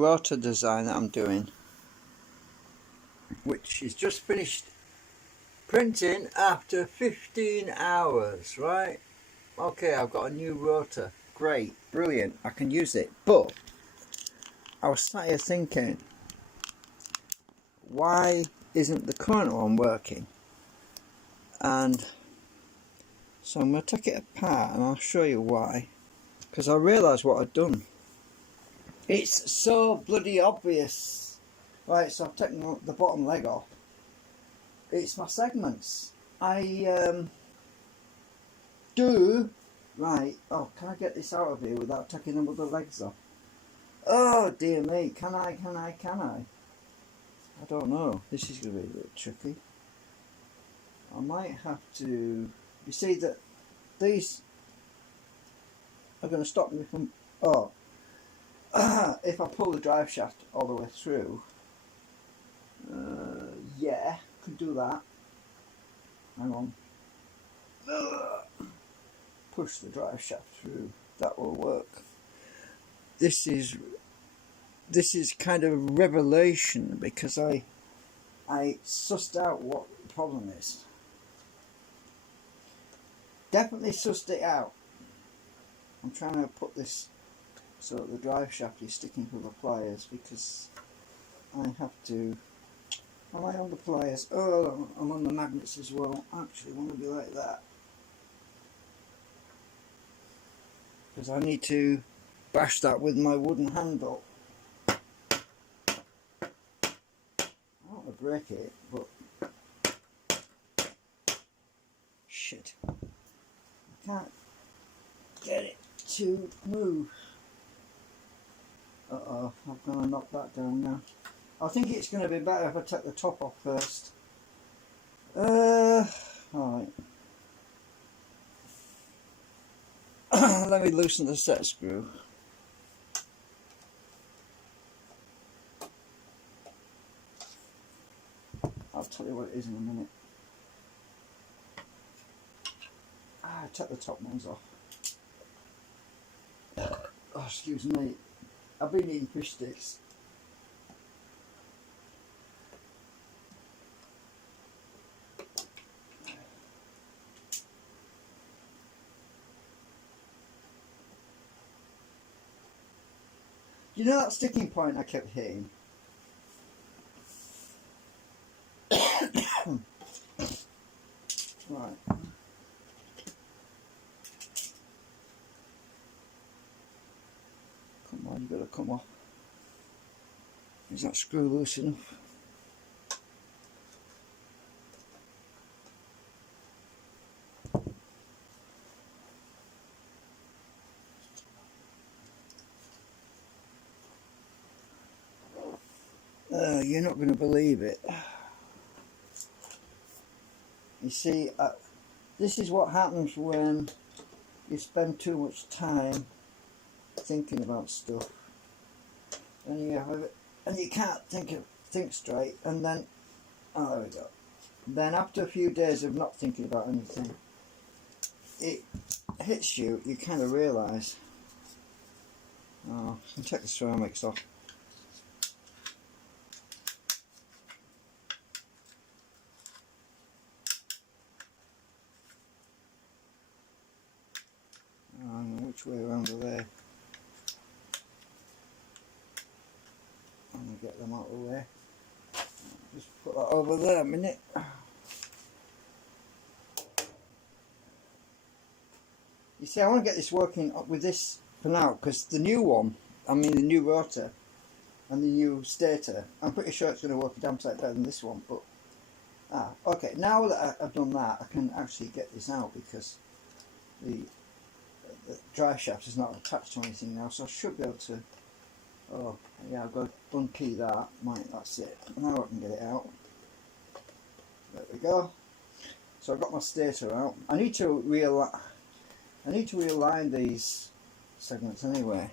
rotor design that I'm doing, which is just finished printing after 15 hours, right? Okay, I've got a new rotor. Great, brilliant, I can use it. But I was sat here thinking, why isn't the current one working? And so I'm going to take it apart and I'll show you why. Because I realised what I'd done. It's so bloody obvious. Right, so I've taken the bottom leg off. It's my segments. I do... Right, oh, can I get this out of here without taking the other legs off? Oh dear me, can I? I don't know. This is going to be a bit tricky. I might have to... You see that these are going to stop me from... Oh, if I pull the drive shaft all the way through, yeah, could do that. Hang on. Push the drive shaft through. That will work. This is kind of a revelation because I sussed out what the problem is. Definitely sussed it out. I'm trying to put this so that the drive shaft is sticking to the pliers because I have to... Am I on the pliers? Oh, I'm on the magnets as well. I actually want to be like that. Because I need to bash that with my wooden handle. I don't want to break it, but... Shit. I can't get it to move. Uh-oh, I'm going to knock that down now. I think it's going to be better if I take the top off first. Alright. Let me loosen the set screw. I'll tell you what it is in a minute. Take the top ones off. Oh, excuse me. I've been eating fish sticks. You know that sticking point I kept hitting? Right. Come on, you gotta come off. Is that screw loose enough? You're not going to believe it. You see, this is what happens when you spend too much time thinking about stuff, and you can't think straight. And then, oh, there we go. Then after a few days of not thinking about anything, it hits you. You kind of realise. Oh, I can take the ceramics off. Which way around are they? I'm going to get them out of the way. Just put that over there a minute. You see, I want to get this working up with this for now, because the new one, I mean the new rotor and the new stator, I'm pretty sure it's going to work a damn sight better than this one. But okay, now that I've done that, I can actually get this out because the drive shaft is not attached to anything now, so I should be able to... Oh yeah, I've got to unkey that. That's it. Now I can get it out. There we go. So I've got my stator out. I need to realign these segments anyway.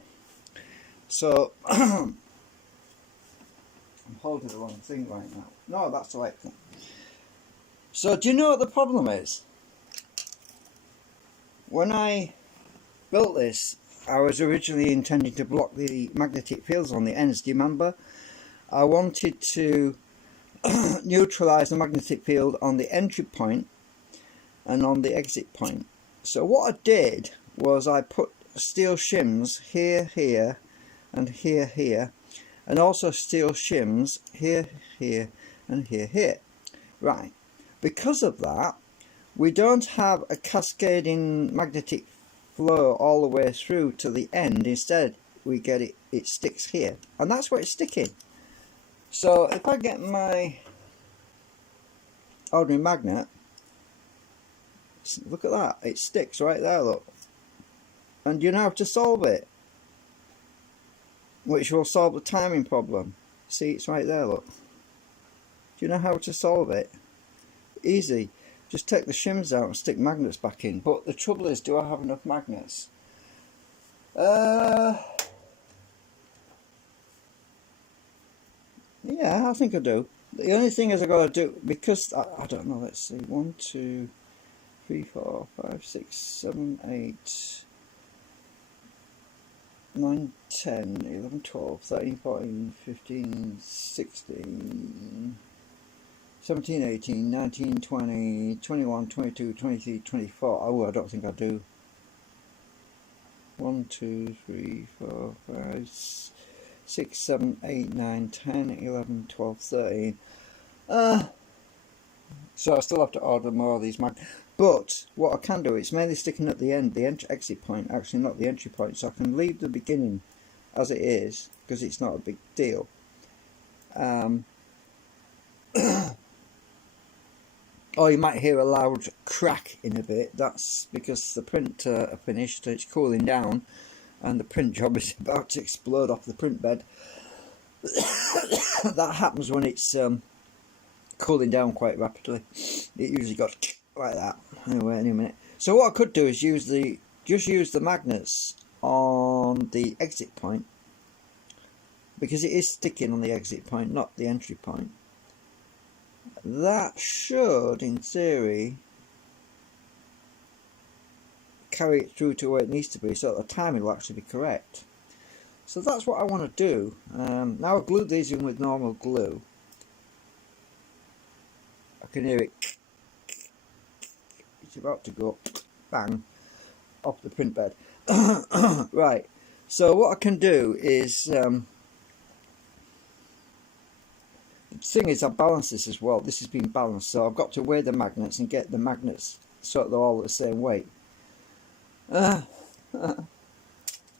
So I'm holding the wrong thing right now. No, that's the right thing. So do you know what the problem is? When I built this, I was originally intending to block the magnetic fields on the ends. Do you remember? I wanted to neutralize the magnetic field on the entry point and on the exit point. So what I did was I put steel shims here, here, and here, here, and also steel shims here, here, and here, here. Right. Because of that, we don't have a cascading magnetic flow all the way through to the end. Instead, we get it sticks here, and that's where it's sticking. So if I get my ordinary magnet, look at that, it sticks right there, look. And you know how to solve it, which will solve the timing problem. See, it's right there, look. Do you know how to solve it? Easy. Just take the shims out and stick magnets back in. But the trouble is, do I have enough magnets? Yeah, I think I do. The only thing is I got to do, because I don't know, let's see, 1, 2, 3, 4, 5, 6, 7, 8, 9, 10, 11, 12, 13, 14, 15, 16, 17, 18, 19, 20, 21, 22, 23, 24. Oh, I don't think I do. 1, 2, 3, 4, 5, 6, 7, 8, 9, 10, 11, 12, 13. So I still have to order more of these magnets. But what I can do, it's mainly sticking at the end, the exit point, actually not the entry point. So I can leave the beginning as it is, because it's not a big deal. Oh, you might hear a loud crack in a bit. That's because the print are finished, it's cooling down, and the print job is about to explode off the print bed. That happens when it's cooling down quite rapidly. It usually goes like that. Anyway, in a minute. So what I could do is use the magnets on the exit point, because it is sticking on the exit point, not the entry point. That should, in theory, carry it through to where it needs to be, so that the timing will actually be correct. So that's what I want to do. Now I've glued these in with normal glue. I can hear it. It's about to go bang off the print bed. Right. So what I can do is, the thing is, I balance this as well. This has been balanced, so I've got to weigh the magnets and get the magnets so that they're all the same weight.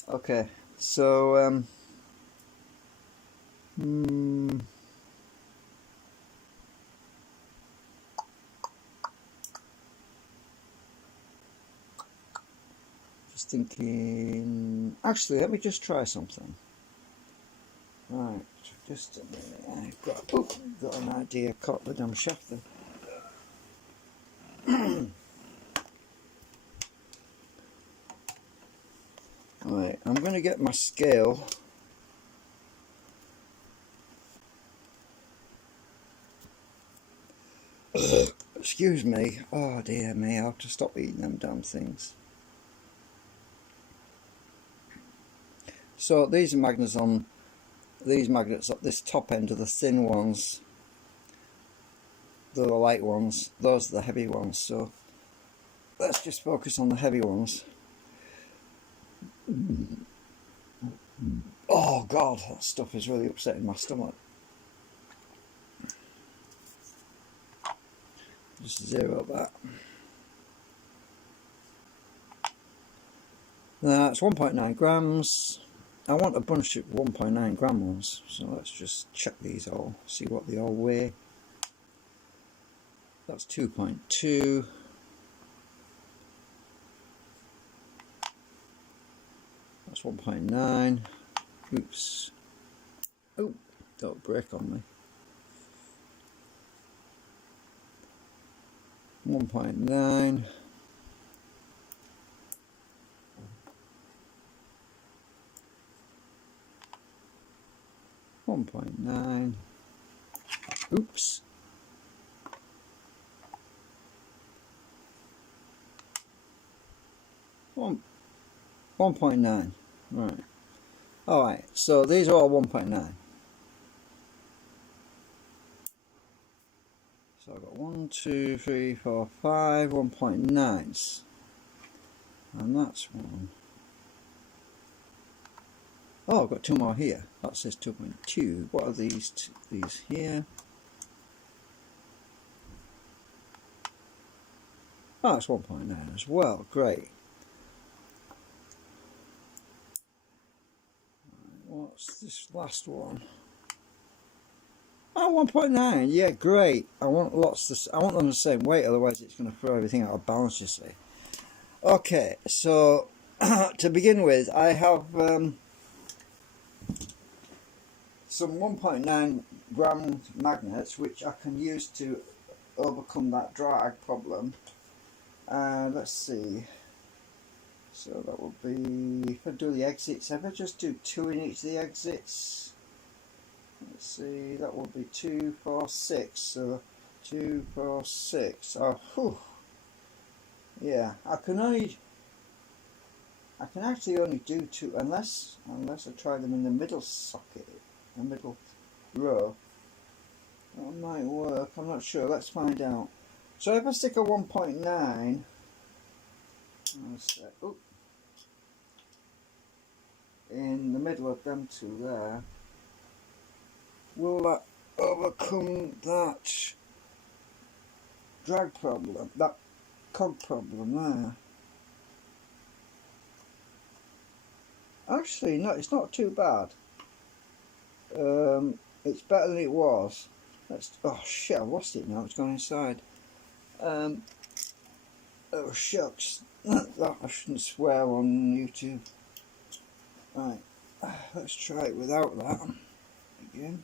Okay, so just thinking. Actually, let me just try something. Right, just a minute. I've got an idea. Caught the damn shaft then. Right, I'm going to get my scale. Excuse me. Oh dear me, I have to stop eating them damn things. So these are magnets on. These magnets at this top end are the thin ones. They're the light ones. Those are the heavy ones. So let's just focus on the heavy ones. Oh God, that stuff is really upsetting my stomach. Just zero that. That's 1.9 grams. I want a bunch of 1.9 gram ones, so let's just check these all, see what they all weigh. That's 2.2. That's 1.9. Oops. Oh, don't break on me. 1.9. 1.9. Oops. 1.9. Right. Alright, so these are all 1.9. So I've got 1, 2, 3, 4, 5 1.9s. And that's one. Oh, I've got two more here. That says 2.2. What are these? These here. Oh, it's 1.9 as well. Great. What's this last one? Oh, 1.9. Yeah, great. I want I want them the same weight, otherwise it's going to throw everything out of balance, you see. Okay, so to begin with, I have some 1.9 gram magnets which I can use to overcome that drag problem. Let's see. So that will be, if I do the exits, if I just do 2 in each of the exits, let's see, that will be 2, 4, 6. So 2, 4, 6. Oh, whew. Yeah, I can actually only do 2 unless I try them in the middle socket, the middle row. That might work. I'm not sure. Let's find out. So if I stick a 1.9, in the middle of them two there, will that overcome that drag problem, that cog problem there? Actually, no, it's not too bad. It's better than it was. Oh shit, I've lost it now, it's gone inside. Oh shucks, I shouldn't swear on YouTube. Right, let's try it without that again.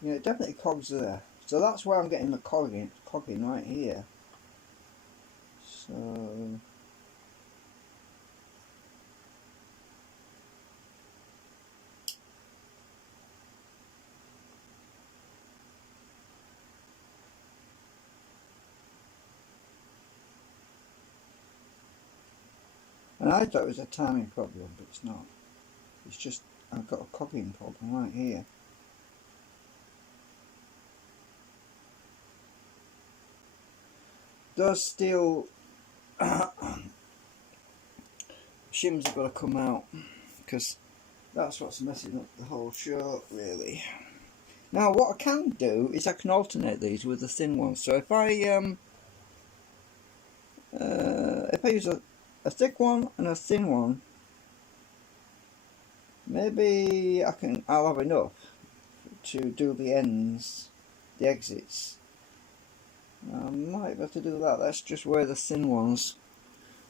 Yeah, definitely cogs there. So that's where I'm getting the cogging right here. So and I thought it was a timing problem, but it's not. It's just I've got a cogging problem right here. Those steel shims have got to come out, because that's what's messing up the whole show, really. Now what I can do is I can alternate these with the thin ones. So if I use a thick one and a thin one, maybe I'll have enough to do the ends, the exits. I might be able to do that. Let's just weigh the thin ones.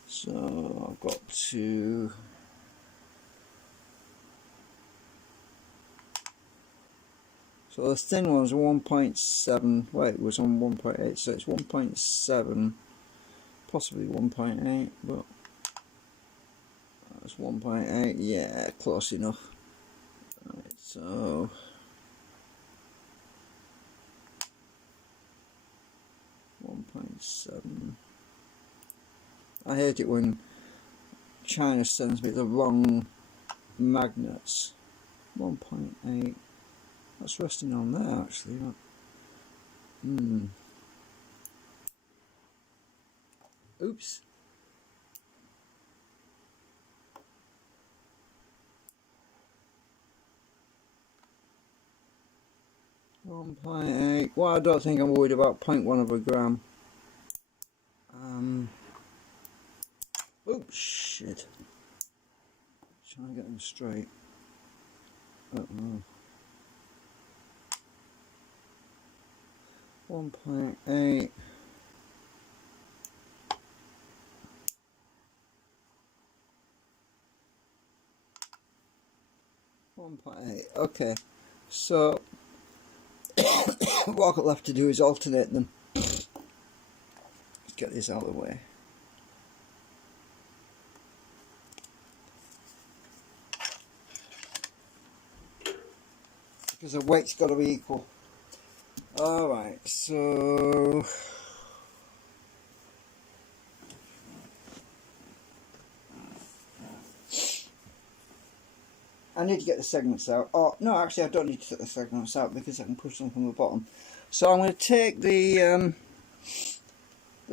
So I've got to. So the thin ones are 1.7. Wait, it was on 1.8, so it's 1.7, possibly 1.8, but that's 1.8. Yeah, close enough. Right, so. I hate it when China sends me the wrong magnets. 1.8. That's resting on there actually. Oops. .8. Well, I don't think I'm worried about 0.1 of a gram. Oh shit. Try and get them straight. Oh no. 1.8. Okay, so what I've got left to do is alternate them. Let's get this out of the way. Because the weight's got to be equal. Alright, so I need to get the segments out. Oh, no, actually I don't need to take the segments out because I can push them from the bottom. So I'm going to take the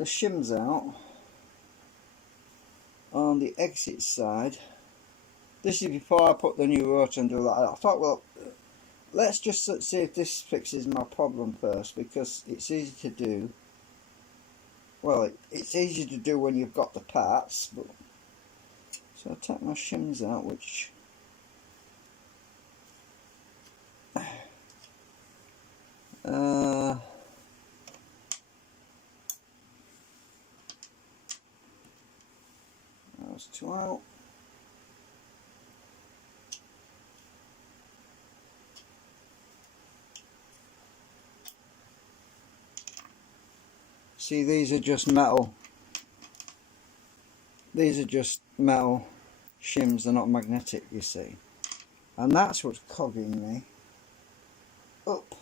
shims out on the exit side. This is before I put the new rotor and do that. I thought, well, let's just see if this fixes my problem first, because it's easy to do. Well, it's easy to do when you've got the parts. But so I take my shims out, which those two out. See, these are just metal. These are just metal shims, they're not magnetic, you see. And that's what's cogging me up.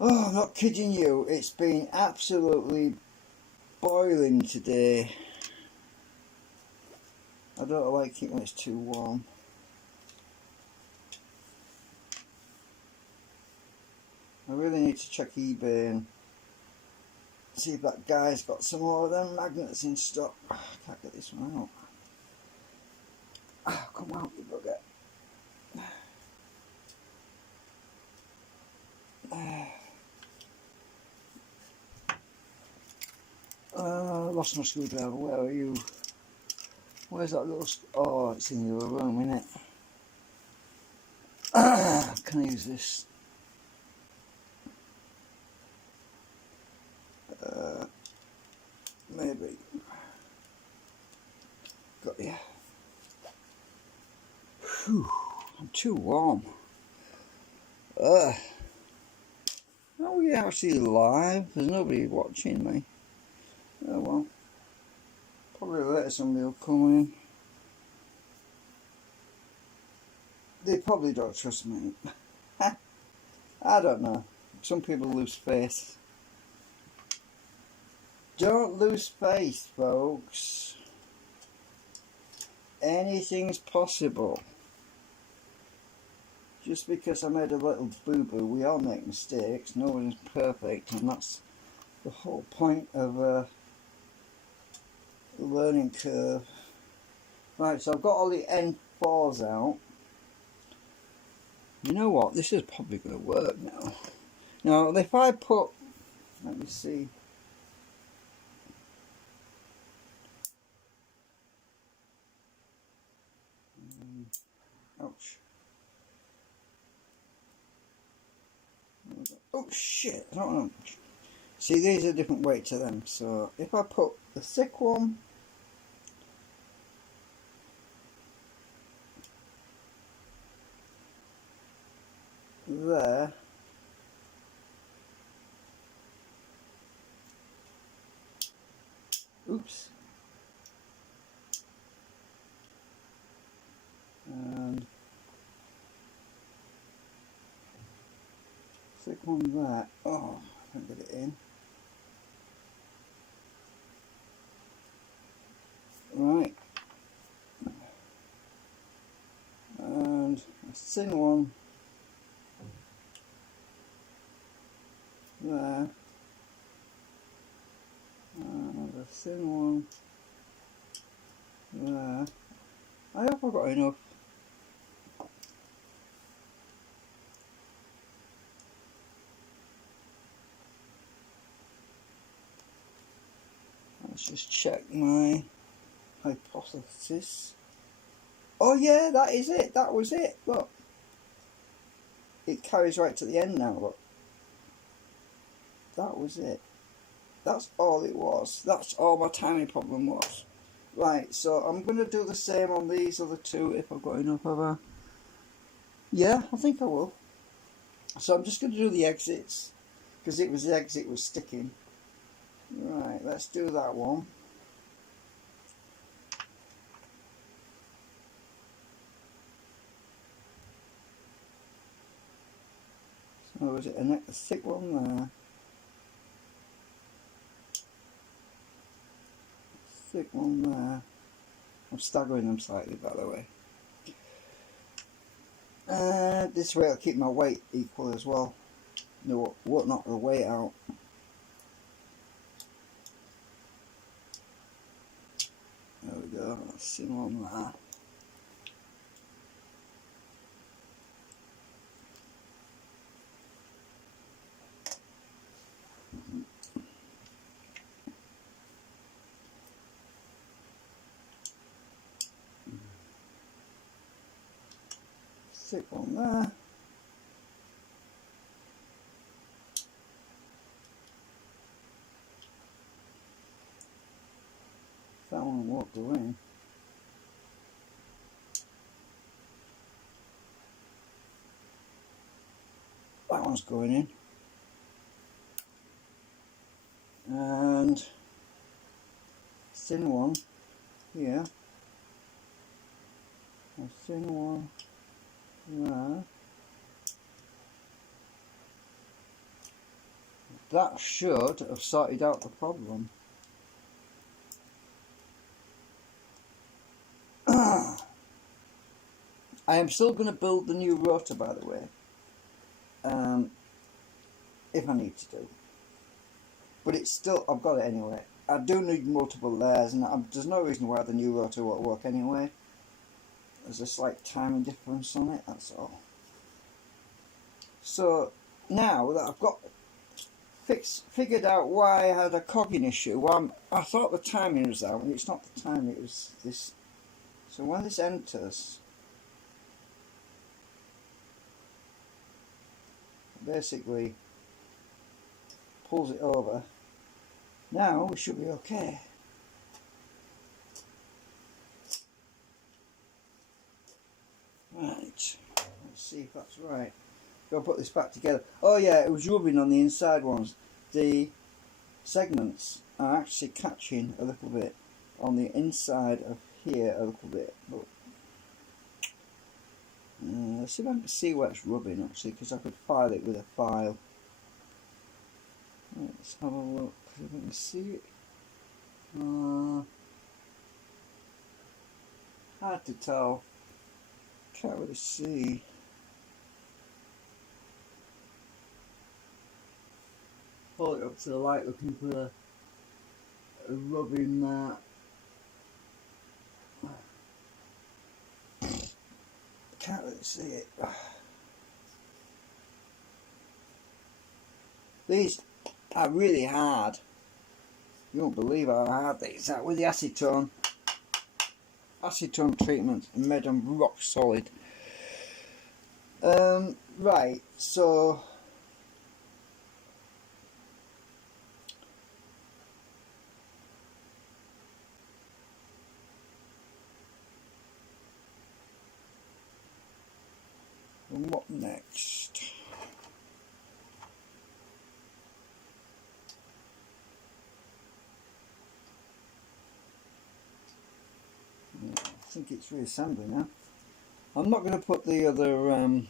Oh, I'm not kidding you, it's been absolutely boiling today. I don't like it when it's too warm. I really need to check eBay and see if that guy's got some more of them magnets in stock. I can't get this one out. Oh, come on, you bugger. Lost my screwdriver. Where are you? Where's that little... Oh, it's in the other room, isn't it? Can I use this? Maybe. Got you. Whew, I'm too warm. Are we actually live? There's nobody watching me. Oh well. Probably later somebody will come in. They probably don't trust me. I don't know. Some people lose faith. Don't lose faith, folks. Anything's possible. Just because I made a little boo-boo, we all make mistakes. No one's perfect, and that's the whole point of a learning curve. Right, so I've got all the N4s out. You know what? This is probably going to work now. Now, if I put... Let me see. Ouch. Oh shit, I don't know. See, these are different weight to them, so if I put the thick one there, oops, and thick one there, oh, I can't get it in. Right, and a thin one there, and a thin one there. I hope I've got enough. Let's just check my hypothesis. Oh yeah, that is it. That was it. Look. It carries right to the end now, look. That was it. That's all it was. That's all my timing problem was. Right, so I'm going to do the same on these other two if I've got enough of a... Yeah, I think I will. So I'm just going to do the exits, because it was the exit was sticking. Right, let's do that one. So is it a thick one there? Stick one there. I'm staggering them slightly, by the way. This way I'll keep my weight equal as well. No, won't knock the weight out. There we go. Let's see one there. Stick one there. That one won't go in. That one's going in. And thin one here. A thin one there. That should have sorted out the problem. I am still going to build the new rotor, by the way, if I need to do. But it's still, I've got it anyway. I do need multiple layers, and there's no reason why the new rotor won't work anyway. There's a slight timing difference on it, that's all. So now that I've got figured out why I had a cogging issue, I thought the timing was out, and it's not the timing, it was this. So when this enters, basically pulls it over. Now we should be okay. Right, let's see if that's right. Go put this back together. Oh yeah, it was rubbing on the inside ones. The segments are actually catching a little bit on the inside of here a little bit. But let's see if I can see where it's rubbing actually, because I could file it with a file. Let's have a look if I can see it. Hard to tell. Can't really see. Hold it up to the light looking for a rubbing there. Can't really see it. These are really hard. You won't believe how hard these are with the acetone. Acetone treatment and made them rock solid. Right, so and what next? I think it's reassembly now. I'm not going to put the other I'm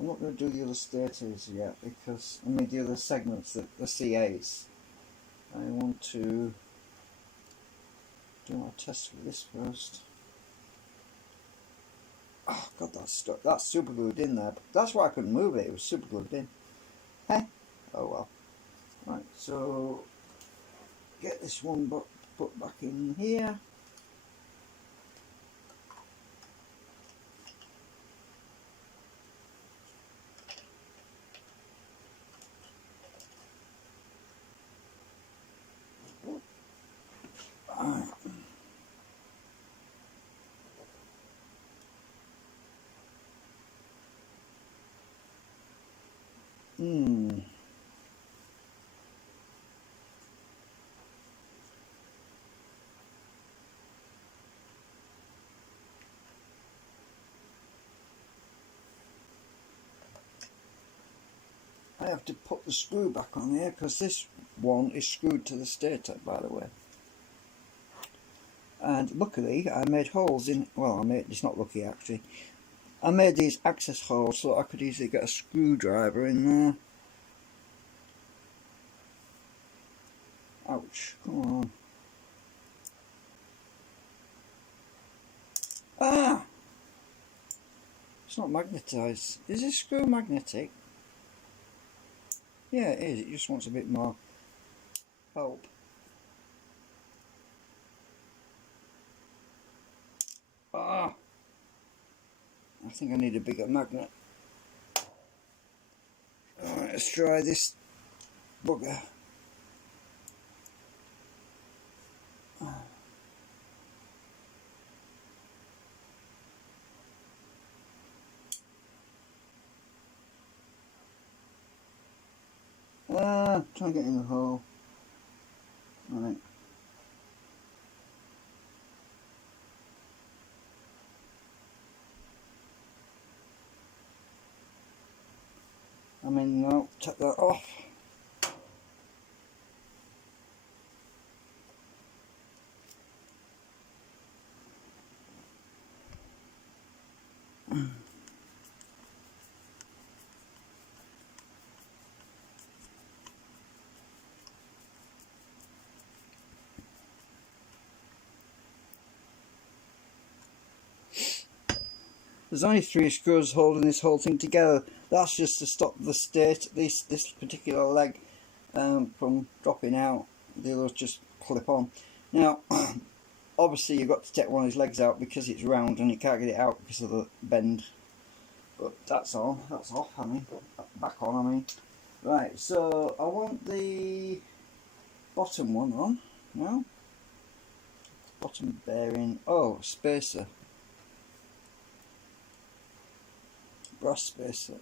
not going to do the other stators yet, because I mean the other segments, the CAs. I want to do my test for this first. Oh god, that's stuck. That's super glued in there. That's why I couldn't move it. It was super glued in. Hey, oh well. Right, so get this one put back in here. I have to put the screw back on here because this one is screwed to the stator, by the way. And luckily I made holes in, well, it's not lucky actually. I made these access holes so I could easily get a screwdriver in there. Ouch, come on. It's not magnetised. Is this screw magnetic? Yeah, it is. It just wants a bit more help. Ah! I think I need a bigger magnet. Alright, let's try this bugger. Trying to get in the hole. Right. I mean, no, take that off. There's only 3 screws holding this whole thing together. That's just to stop the this particular leg from dropping out. The others just clip on. Now, obviously you've got to take one of these legs out because it's round and you can't get it out because of the bend. But that's all. That's off. I mean, back on. I mean, right. So I want the bottom one on now. Bottom bearing. Oh, spacer. Brass spacer.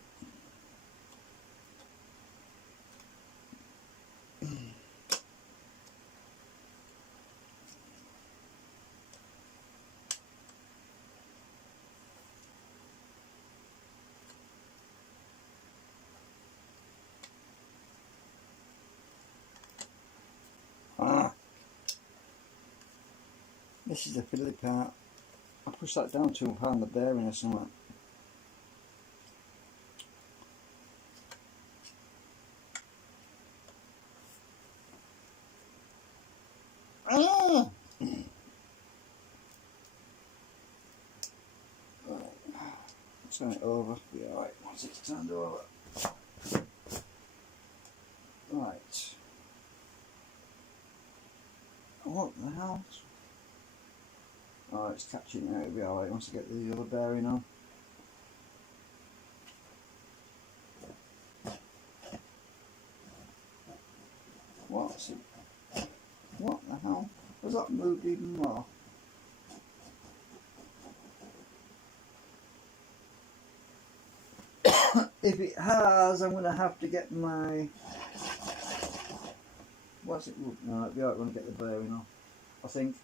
This is the fiddly part. I push that down to find the bearing or something. Turn it over, be alright once it's turned over. Right. What the hell? Oh, it's catching it, it'll be alright once I get the other bearing on. What's it? What the hell? Has that moved even more? If it has, I'm going to have to get my... What's it? No, it'll be alright when I get the bearing off, I think.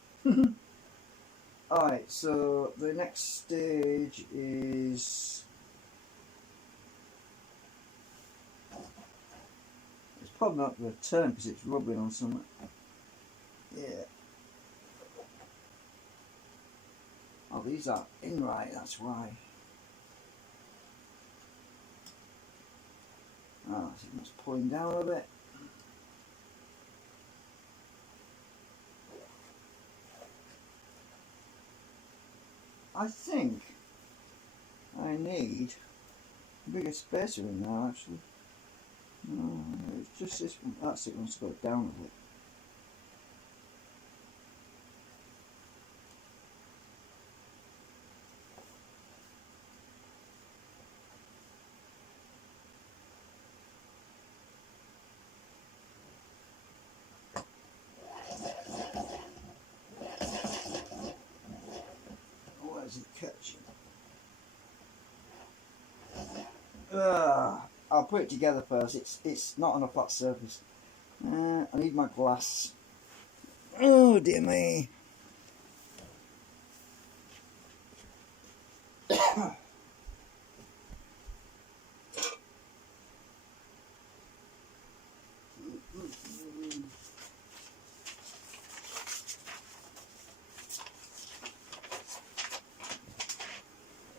Alright, so the next stage is... It's probably not going to turn because it's rubbing on something. Yeah. Oh, these are in right, that's why. Oh, I think it's pulling down a bit. I think I need a bigger spacer in there actually. No, it's just this one. That's it, wants to go down a bit. Where's it catching? I'll put it together first. It's not on a flat surface. I need my glass. Oh dear me.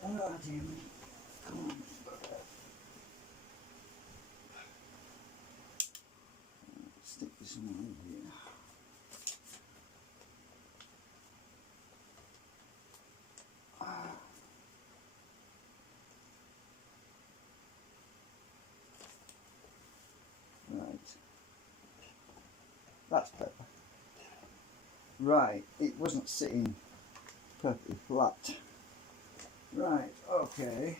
Oh dear me. Come on. Stick this one in here. That's better. Right, it wasn't sitting perfectly flat. Right, okay.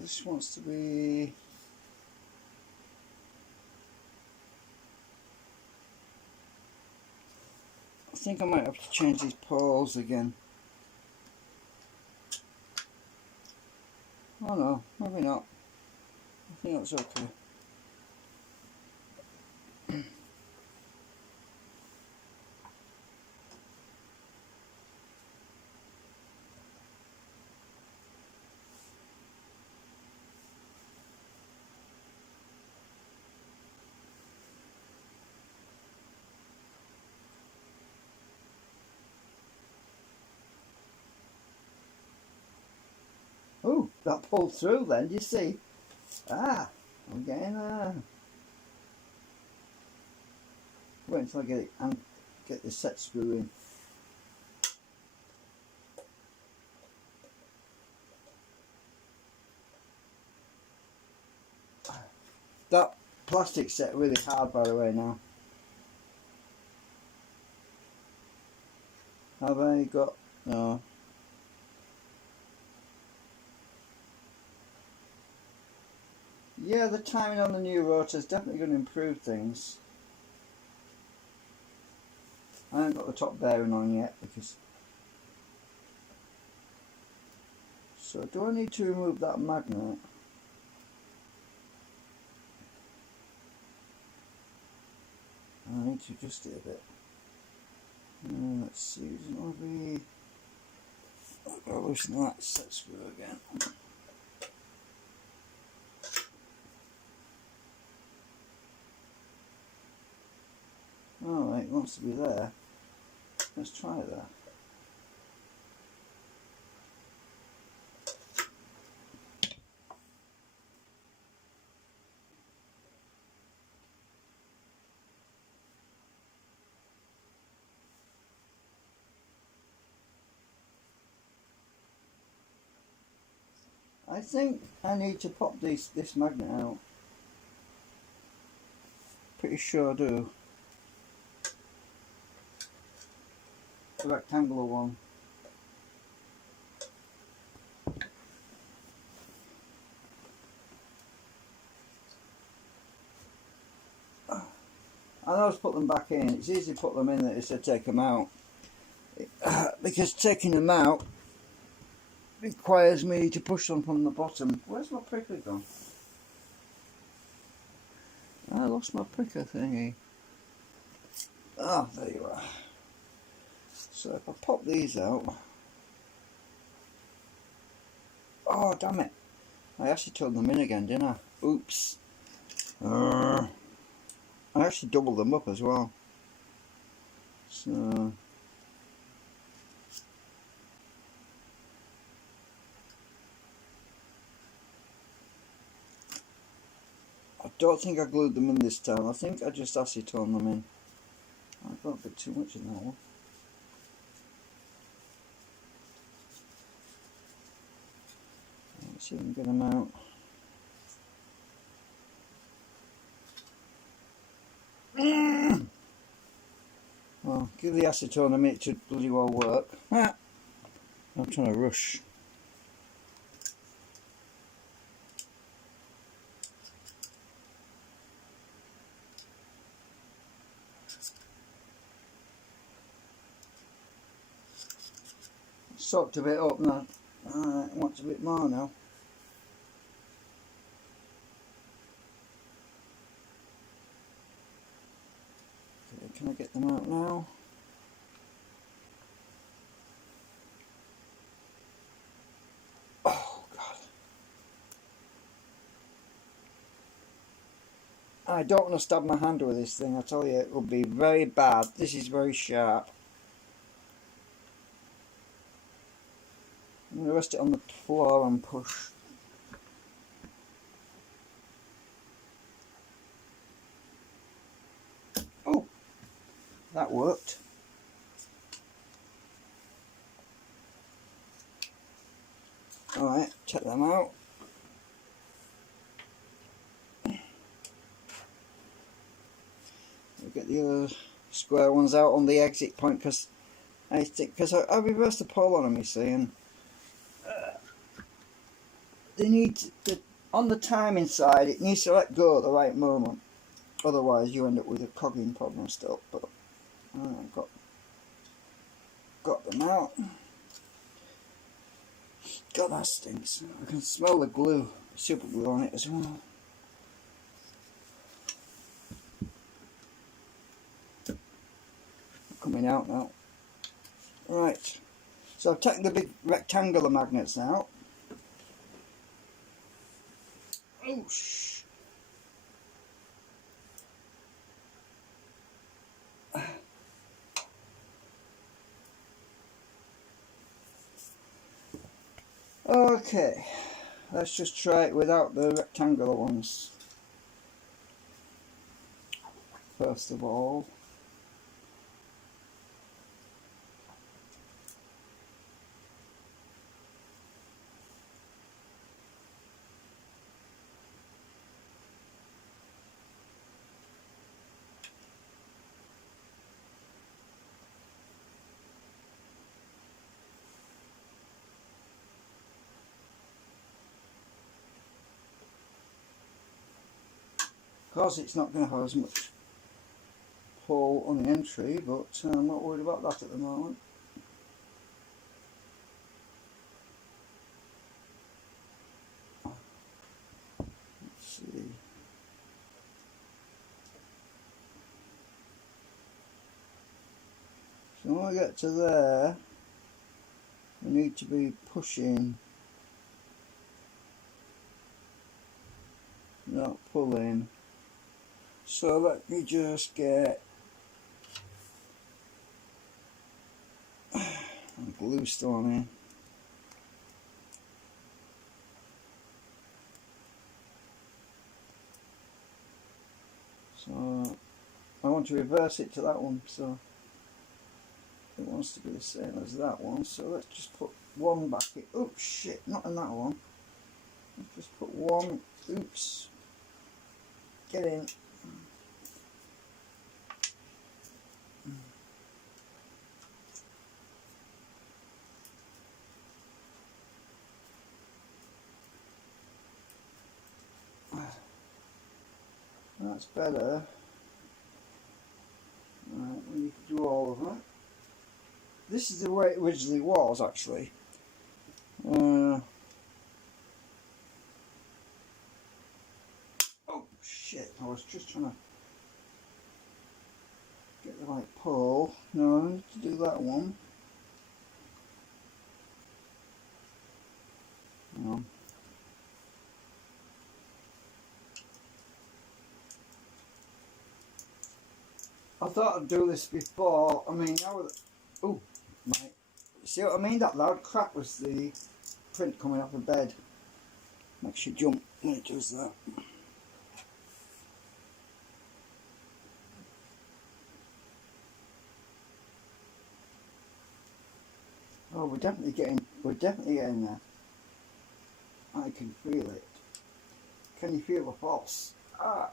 This wants to be... I think I might have to change these poles again. Oh no, maybe not. I think that's okay. Oh, that pulled through then, do you see? Ah, I'm getting wait until I get it and get the set screw in. That plastic set really hard, by the way, now. Have I got... no. Yeah, the timing on the new rotor is definitely going to improve things. I haven't got the top bearing on yet because... So do I need to remove that magnet? I need to adjust it a bit. Let's see, is it going to be... I'll loosen that set screw again. Alright, it wants to be there. Let's try that. I think I need to pop this magnet out. Pretty sure I do. The rectangular one. I always put them back in. It's easy to put them in as to take them out. Because taking them out requires me to push them from the bottom. Where's my pricker gone? I lost my pricker thingy. Ah, there you are. So if I pop these out... Oh, damn it. I actually turned them in again, didn't I? Oops. I actually doubled them up as well. So... I don't think I glued them in this time. I think I just acetone them in. I got a bit too much in that one. Let's see if we can get them out. Well, give the acetone a minute to bloody well work. I'm trying to rush. Soaked a bit up now. It wants a bit more now. Okay, can I get them out now? Oh God. I don't want to stab my hand with this thing, I tell you, it will be very bad. This is very sharp. I'm going to rest it on the floor and push. Oh, that worked. Check them out. We'll get the other square ones out on the exit point because I reversed the pole on them, you see, and they need on the timing side. It needs to let go at the right moment. Otherwise, you end up with a cogging problem still. But I've got them out. God, that stinks. I can smell the glue, super glue on it as well. Coming out now. Right, so I've taken the big rectangular magnets out. Oh, okay, let's just try it without the rectangular ones. First of all. Of course, it's not going to have as much pull on the entry, but I'm not worried about that at the moment. Let's see. So when we get to there, we need to be pushing, not pulling. So let me just get glue still on here. So I want to reverse it to that one, so it wants to be the same as that one. So let's just put one back in. Oh shit, not in that one. Let's just put one. Oops. Get in. That's better. Right, we need to do all of that. This is the way it originally was, actually. Oh shit, I was just trying to get the right pull. No, I need to do that one. No. I thought I'd do this before. I mean, now with oh, right. See what I mean? That loud crack was the print coming off the bed. Makes you jump when it does that. Oh, we're definitely getting there. I can feel it. Can you feel the pulse? Ah.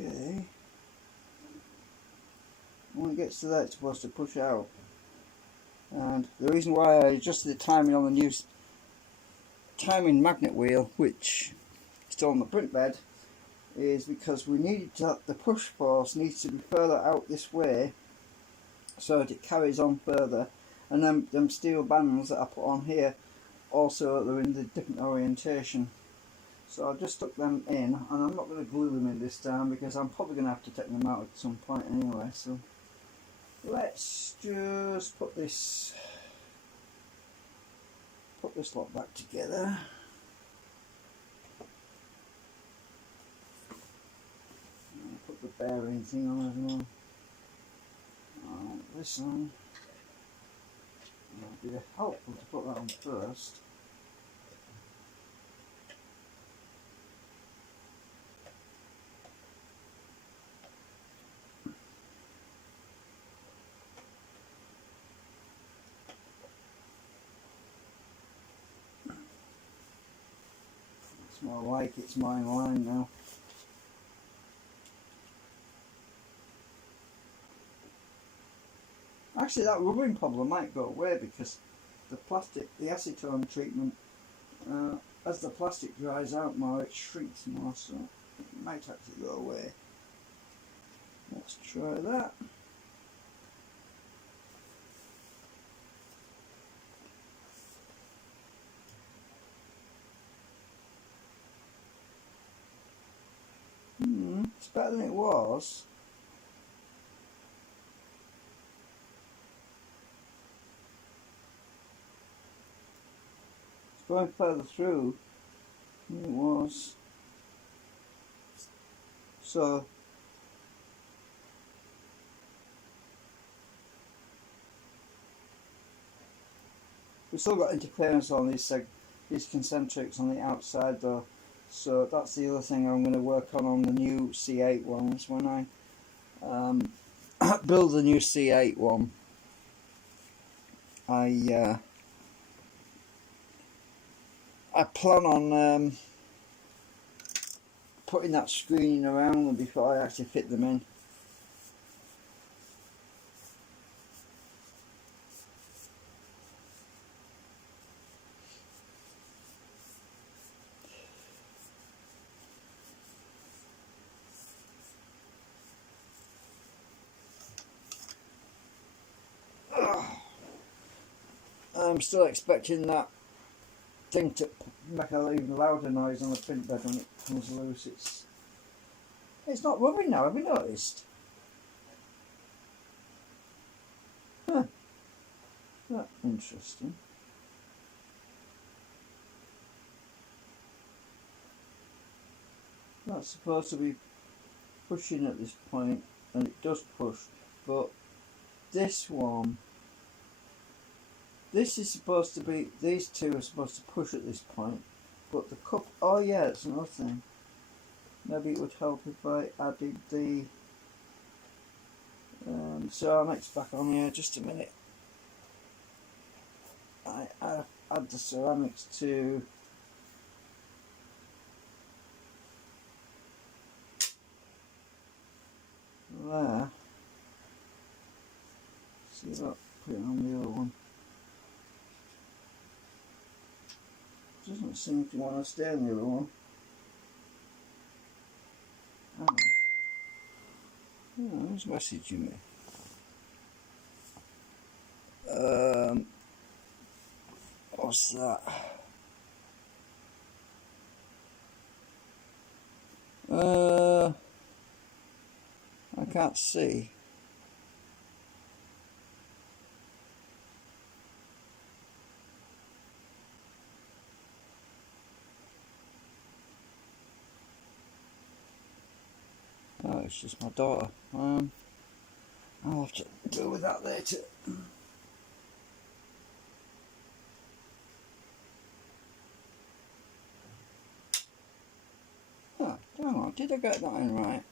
Okay. When it gets to that, it's supposed to push out. And the reason why I adjusted the timing on the new timing magnet wheel, which is still on the print bed, is because we needed to, the push force needs to be further out this way so that it carries on further. And then them steel bands that I put on here also they're in the different orientation. So I just stuck them in, and I'm not going to glue them in this time because I'm probably going to have to take them out at some point anyway. So let's just put this lot back together. Put the bearing thing on as well. This one. It'd be helpful to put that on first. It's more like it's my line now. Actually, that rubbing problem might go away because the acetone treatment, as the plastic dries out more, it shrinks more, so it might actually go away. Let's try that. It's better than it was. It's going further through than it was. So we've still got interference on these concentrics on the outside though. So that's the other thing I'm going to work on the new C8 ones. When I build the new C8 one, I plan on putting that screening around them before I actually fit them in. I'm still expecting that thing to make an even louder noise on the print bed when it comes loose. It's not rubbing now, have you noticed? Huh. That's interesting. That's supposed to be pushing at this point, and it does push, but this one, this is supposed to be, these two are supposed to push at this point, but the cup, oh yeah, it's another thing. Maybe it would help if I added the ceramics back on here. Just a minute. I add the ceramics to there. See that? Put it on the other one. Doesn't seem to want to stay on the other one. Oh, who's messaging me? What's that? I can't see. Oh, it's just my daughter. I'll have to deal with that later. Oh, hang on, did I get that in right?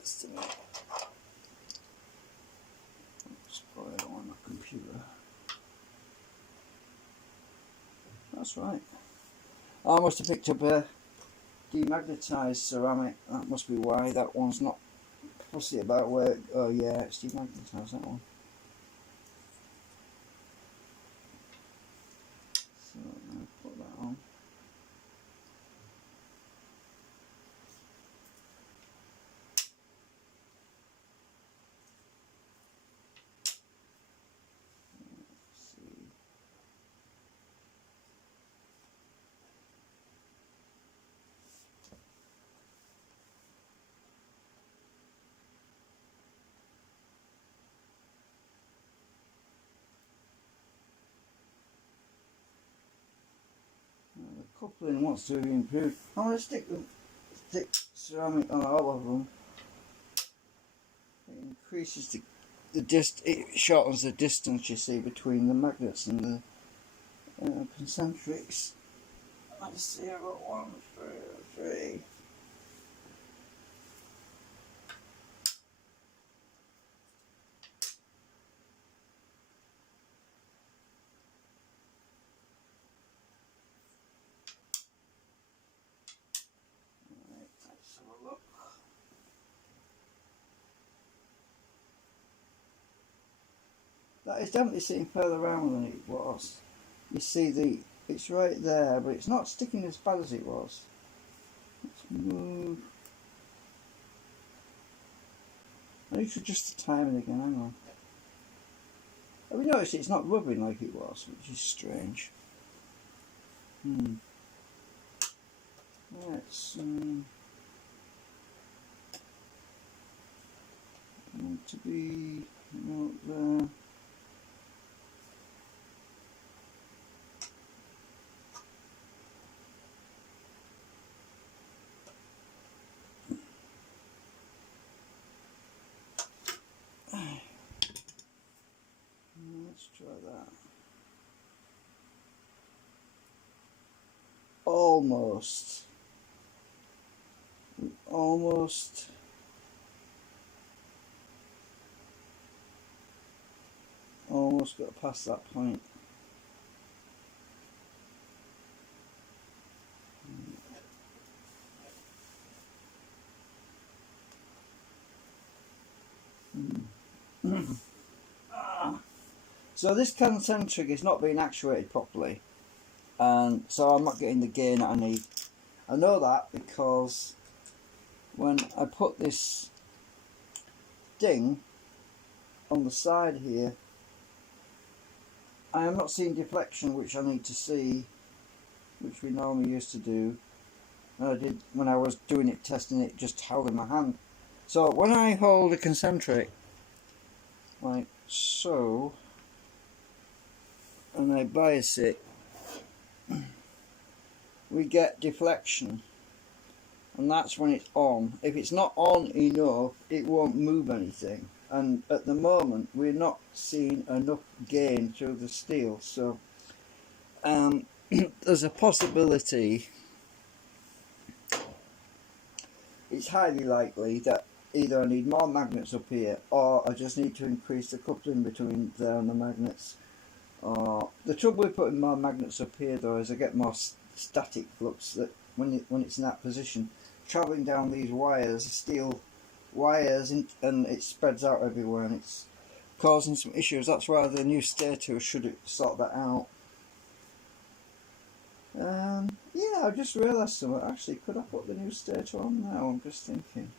Just a minute. Spoil it on my computer. That's right. I must have picked up a demagnetized ceramic. That must be why that one's not fussy about where. Oh yeah, it's demagnetized, that one. So I'm going to put that on. The coupling wants to be improved. I'm going to stick ceramic on all of them. It increases it shortens the distance you see between the magnets and the concentrics. Let's see, I've got 1, 2, 3. That is definitely sitting further around than it was. You see it's right there, but it's not sticking as bad as it was. Let's move. I need to adjust the timing again, hang on. Have you noticed it's not rubbing like it was, which is strange. Let's want to be out there. Let's try that. Almost got past that point. So this concentric is not being actuated properly, and so I'm not getting the gain that I need. I know that because when I put this ding on the side here, I am not seeing deflection, which I need to see, which we normally used to do. And I did when I was doing it, testing it, just held in my hand. So when I hold a concentric like so, and I bias it, we get deflection, and that's when it's on. If it's not on enough, it won't move anything, and at the moment we're not seeing enough gain through the steel, so there's a possibility, it's highly likely, that either I need more magnets up here, or I just need to increase the coupling between there and the magnets. The trouble with putting more magnets up here though is I get more static flux that when it's in that position, travelling down these wires, steel wires, and it spreads out everywhere, and it's causing some issues. That's why the new stator should sort that out. Yeah, I just realised something. Actually, could I put the new stator on now? I'm just thinking.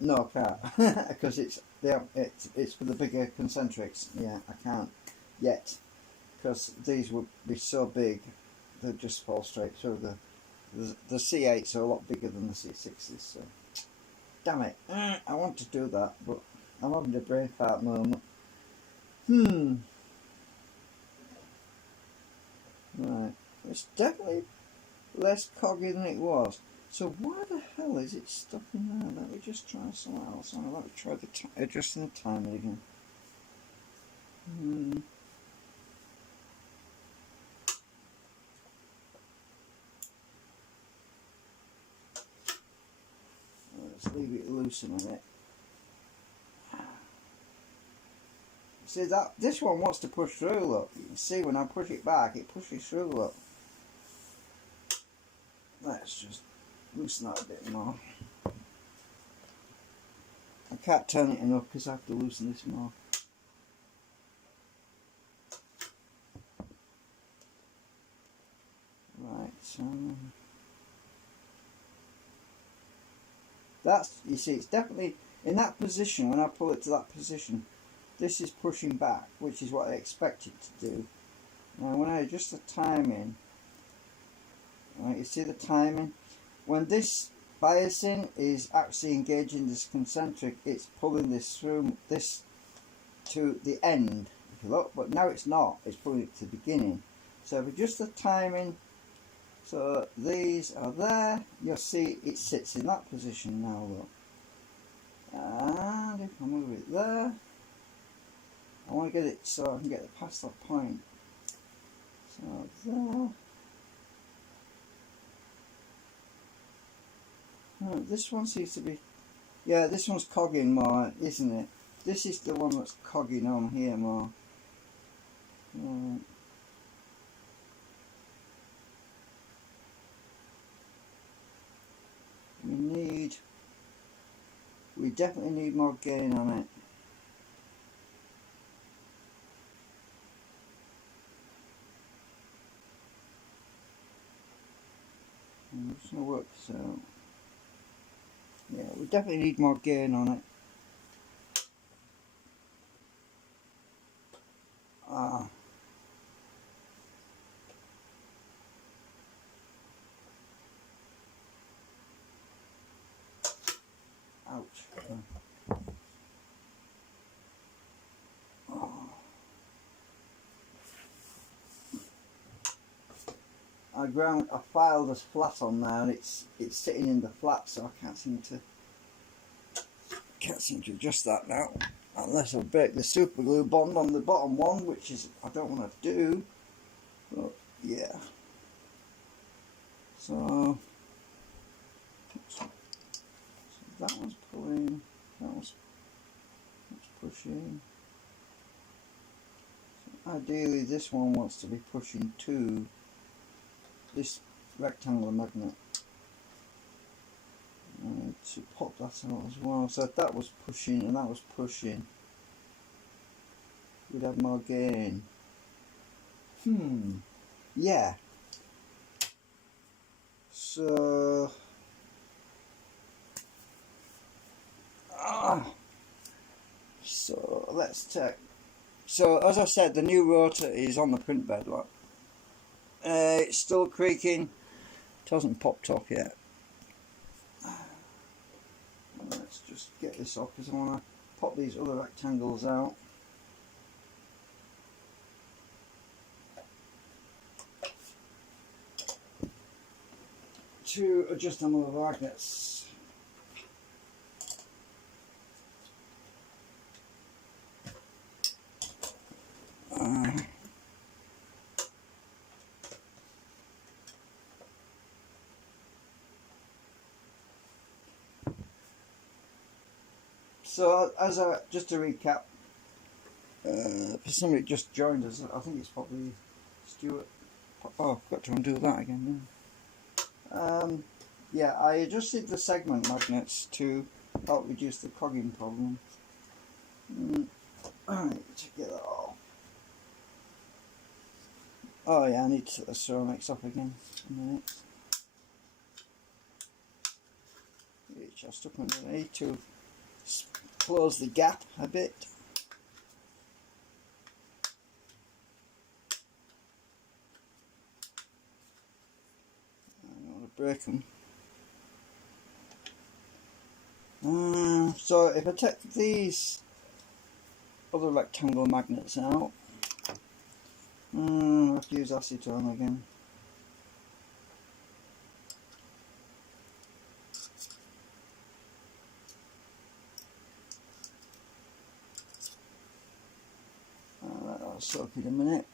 No, I can't, because it's for the bigger concentrics. Yeah, I can't yet, because these would be so big they'd just fall straight through. The C8s are a lot bigger than the C6s, so damn it, I want to do that, but I'm having a brain fart moment. Right, it's definitely less coggy than it was. So why the hell is it stuck in there? Let me just try something else. Let me try adjusting the timing again. Let's leave it loose a minute. See that this one wants to push through. Look, you can see when I push it back, it pushes through. Look. Let's just loosen that a bit more. I can't turn it enough because I have to loosen this more. Right, so that's, you see, it's definitely in that position. When I pull it to that position, this is pushing back, which is what I expect it to do. Now when I adjust the timing, right, you see the timing? When this biasing is actually engaging this concentric, it's pulling this through this to the end, if you look, but now it's not, it's pulling it to the beginning. So if we adjust the timing, so these are there, you'll see it sits in that position now, look. And if I move it there, I want to get it so I can get it past that point. So there. Oh, this one seems to be, yeah, this one's cogging more, isn't it? This is the one that's cogging on here more. We definitely need more gain on it. I'm just going to work this out. Yeah, we definitely need more gain on it. Ah. Ouch. Oh. I filed as flat on there, and it's sitting in the flat, so I can't seem to adjust that now, unless I break the super glue bond on the bottom one, which is I don't want to do. But yeah, so that one's pulling, that one's pushing. So ideally, this one wants to be pushing to this rectangular magnet. To pop that out as well. So if that was pushing and that was pushing, we'd have more gain. Yeah. So so let's check. So as I said, the new rotor is on the print bed. Look, it's still creaking. It hasn't popped off yet. Let's just get this off because I want to pop these other rectangles out. To adjust them other magnets. So just to recap, for somebody that just joined us, I think it's probably Stuart. Oh, I've got to undo that again now. Yeah, I adjusted the segment magnets to help reduce the clogging problem. Alright, to get that off. Oh yeah, I need to set the ceramics up again in a minute. Which I've stuck underneath to close the gap a bit. I don't want to break them. So if I take these other rectangle magnets out, I have to use acetone again. That'll soak in a minute.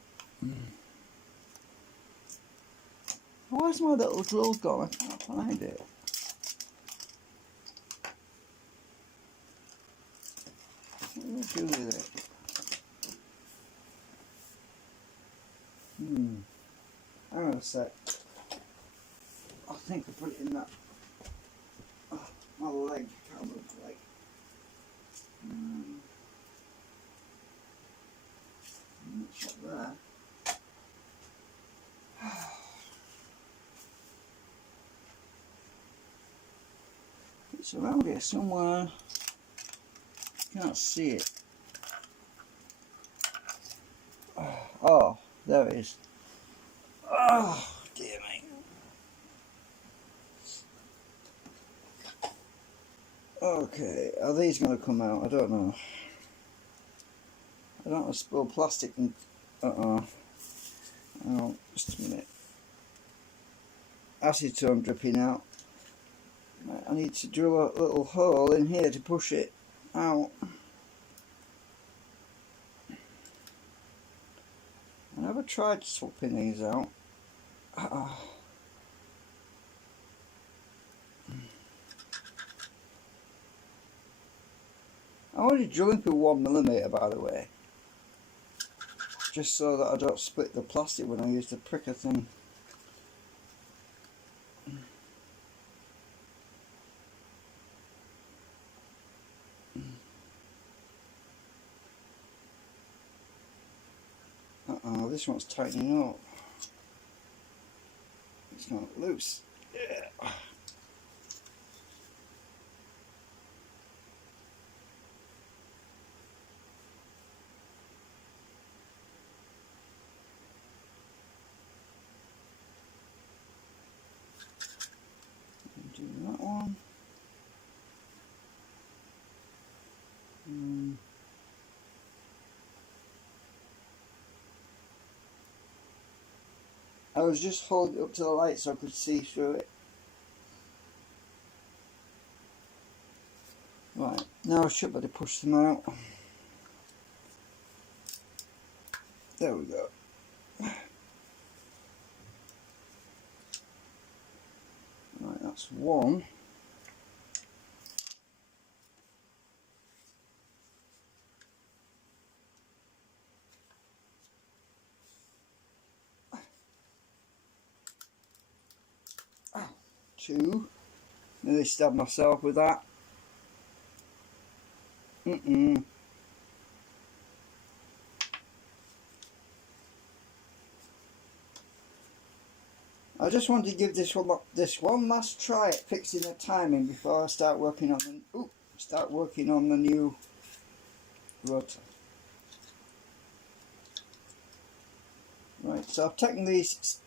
Where's my little drill gone? I can't find it. What do I do with it? Hang on a sec. I think I put it in that. My leg. Can't move my leg. It's up there. It's around here somewhere. Can't see it. Oh, there it is. Oh, dear me. Okay, are these going to come out? I don't know. I don't want to spill plastic and... Oh, just a minute. Acetone dripping out. I need to drill a little hole in here to push it out. I never tried swapping these out. I'm only drilling through 1mm, by the way, just so that I don't split the plastic when I use the pricker thing. this one's tightening up. It's not loose. Yeah. Do that one. I was just holding it up to the light so I could see through it. Right, now I should better push them out. There we go. Right, that's one. Two. Nearly stabbed myself with that. I just want to give this one last try at fixing the timing before I start working on the new rotor. Right, so I've taken these.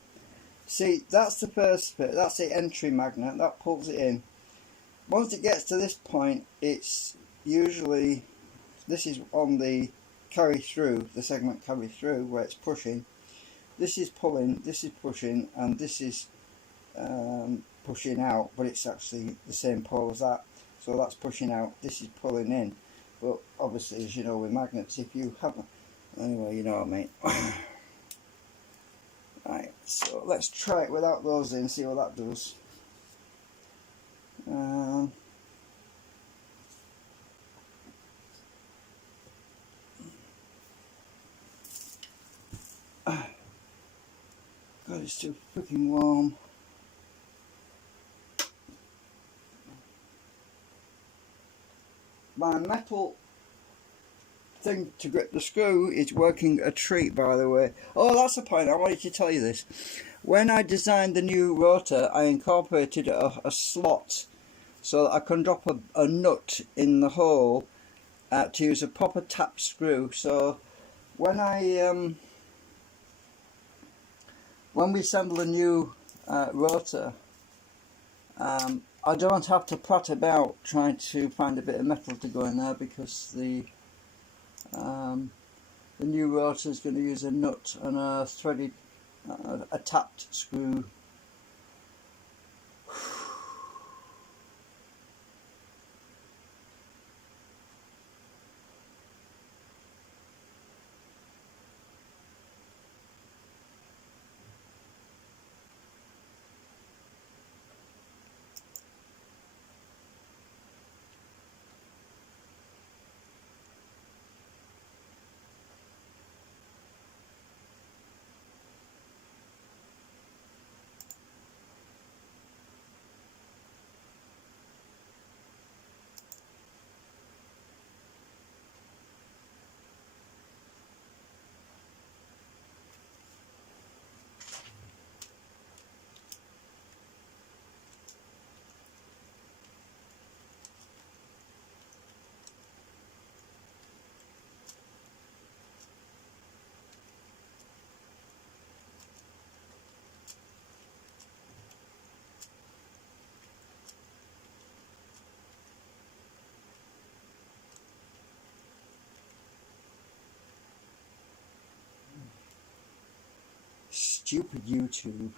See, that's the first bit. That's the entry magnet that pulls it in. Once it gets to this point, it's usually, this is on the carry through, the segment carry through where it's pushing. This is pulling, this is pushing, and this is pushing out, but it's actually the same pole as that. So that's pushing out, this is pulling in. But obviously, as you know, with magnets, if you haven't, anyway, you know what I mean. Right, so let's try it without those in, see what that does. God, it's too freaking warm. My metal thing to grip the screw is working a treat, by the way. Oh, that's the point, I wanted to tell you this. When I designed the new rotor, I incorporated a slot so that I can drop a nut in the hole to use a proper tap screw. So when we assemble a new rotor, I don't have to plait about trying to find a bit of metal to go in there, because the new rotor is going to use a nut and a threaded, a tapped screw. Stupid YouTube.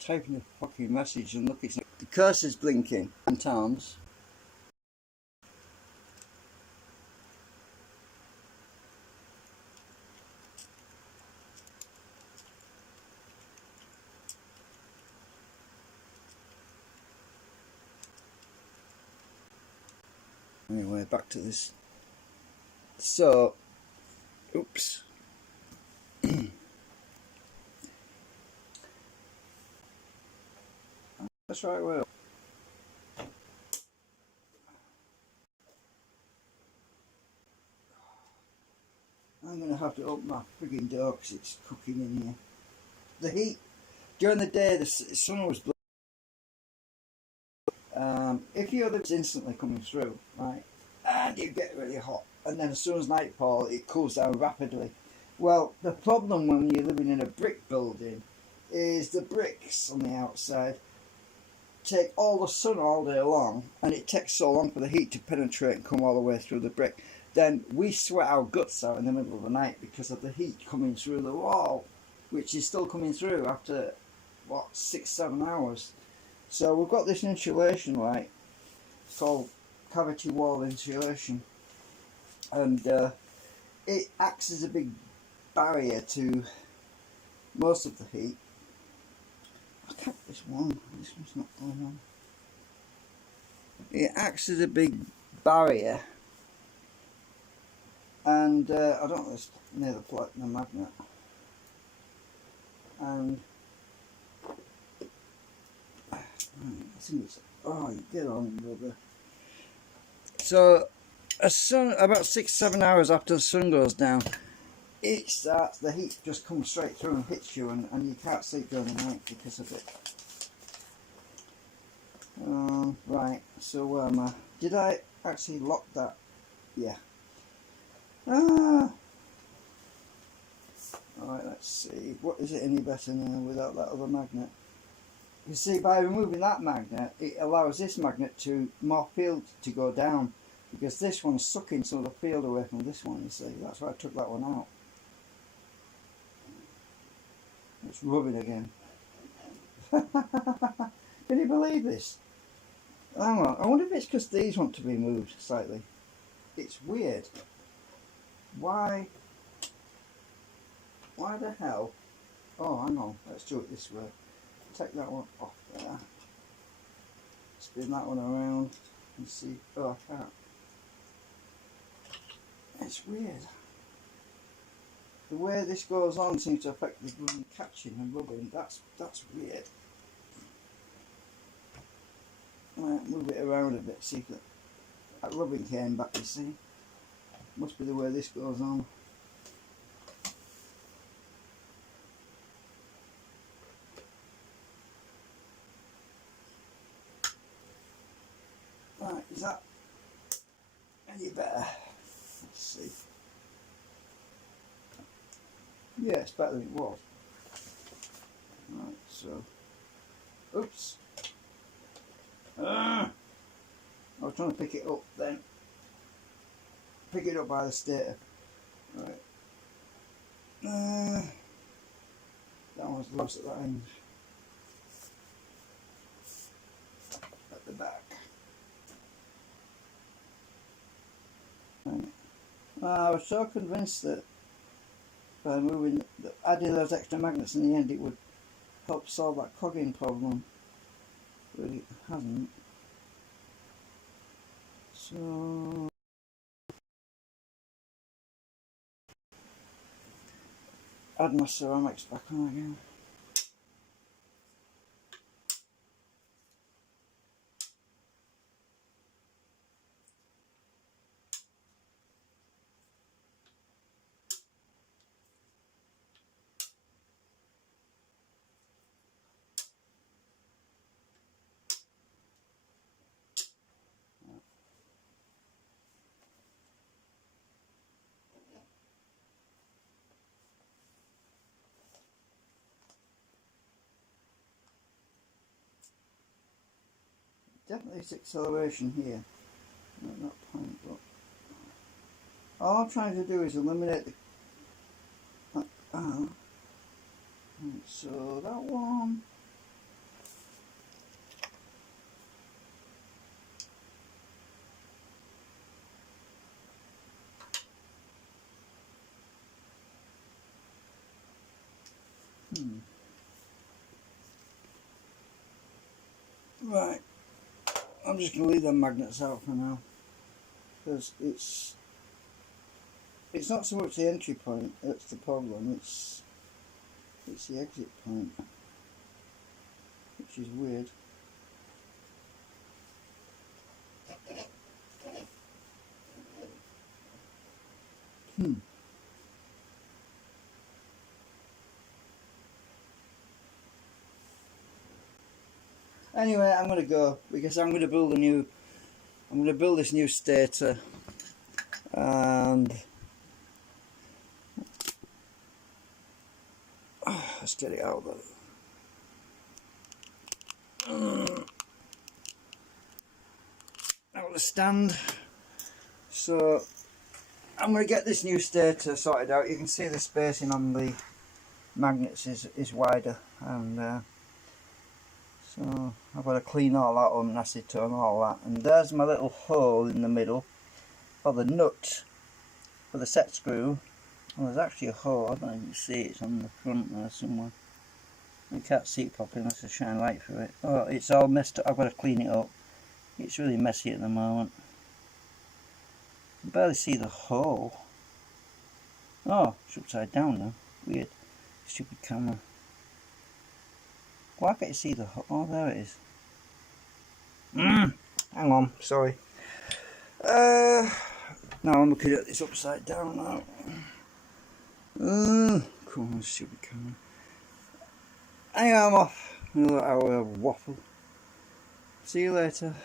Typing a fucking message and look, it's the cursor's blinking sometimes. Anyway, back to this. So, oops. That's right, well. I'm going to have to open my frigging door because it's cooking in here. The heat, during the day the sun was if you it's instantly coming through, right, and you get really hot, and then as soon as nightfall it cools down rapidly. Well, the problem when you're living in a brick building is the bricks on the outside take all the sun all day long, and it takes so long for the heat to penetrate and come all the way through the brick. Then we sweat our guts out in the middle of the night because of the heat coming through the wall, which is still coming through after, what, 6-7 hours. So we've got this insulation, right, called cavity wall insulation, and it acts as a big barrier to most of the heat. I kept this one's not going on. It acts as a big barrier, and I don't know, it's near the platinum magnet, and I think it's, oh, you get on, brother. So about 6-7 hours after the sun goes down, it starts, the heat just comes straight through and hits you, and you can't sleep during the night because of it. Right, so where am I? Did I actually lock that? Yeah. Alright, let's see. What, is it any better now without that other magnet? You see, by removing that magnet, it allows this magnet to more field to go down, because this one's sucking some of the field away from this one, you see. That's why I took that one out. It's rubbing again. Can you believe this? Hang on, I wonder if it's because these want to be moved slightly. It's weird. Why the hell? Oh, hang on, let's do it this way. Take that one off there. Spin that one around and see. Oh, I can't. It's weird. The way this goes on seems to affect the catching and rubbing. That's weird. Right, move it around a bit. See if that rubbing came back. You see, must be the way this goes on. Right, is that any better? Let's see. Yeah, it's better than it was. Right, so, oops. I was trying to pick it up then. Pick it up by the stator. Right. That one's loose at that end. At the back. Right. I was so convinced that by adding those extra magnets in the end it would help solve that cogging problem, but it hasn't. So add my ceramics back on again. Definitely it's acceleration here. At that point, but all I'm trying to do is eliminate the so that one. Right, I'm just going to leave them magnets out for now, because it's not so much the entry point that's the problem, it's the exit point, which is weird. Anyway, I'm gonna go because I'm gonna build this new stator, and let's get it out of the stand. So I'm going to get this new stator sorted out. You can see the spacing on the magnets is wider, and so I've got to clean all that up and acetone and all that. And there's my little hole in the middle for the nut for the set screw. Well, there's actually a hole, I don't even see it, it's on the front there somewhere. You can't see it properly unless I shine light through it. Oh, it's all messed up, I've got to clean it up. It's really messy at the moment. I can barely see the hole. Oh, it's upside down now. Weird. Stupid camera. Why can't you see the hole? Oh, there it is. Hang on, sorry. Now I'm looking at this upside down now. Come on, stupid camera. Hang on, I'm off. Another hour of waffle. See you later.